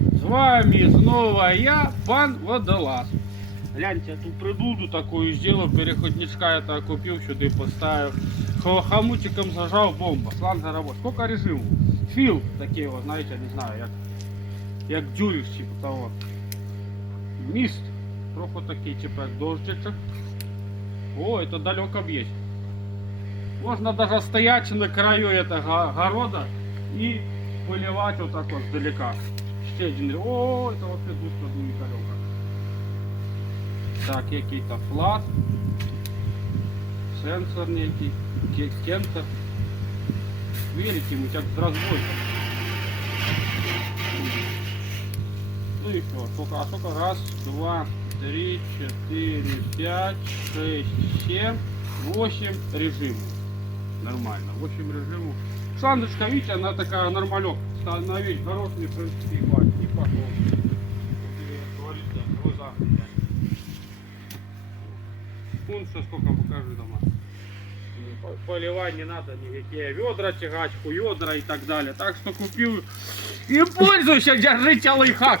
З вами снова я, пан Водолаз. Гляньте, я тут приблуду такую сделал, переходничка это купил, сюда поставил. Хо- Хомутиком зажал, бомба, шланг заработал. Сколько режимов? Фил такие вот, знаете, не знаю, як, як дюриш, типа того. Міст, трохи такий, типа як. О, это далеко б'є. Можно даже стоять на краю этого города и выливать вот так вот сдалека. Ще один. О, это вообще душа дует далеко. Так, який-то флат. Сенсор некий. ке- Кентер. Великий, у тебя с. Ну и что? Сколько? А сколько? Раз, два, три, четыре, пять, шесть, семь, восемь режимов. Нормально. Восемь режимов. Шандочка, видите, она такая нормалек. Город мне, в принципе, и пошел. Как говорится, глаза. Функция сколько покажи дома. По- Поливать не надо никакие ведра тягать, хуедра и так далее. Так что купил и пользуйся, держите лайфхак.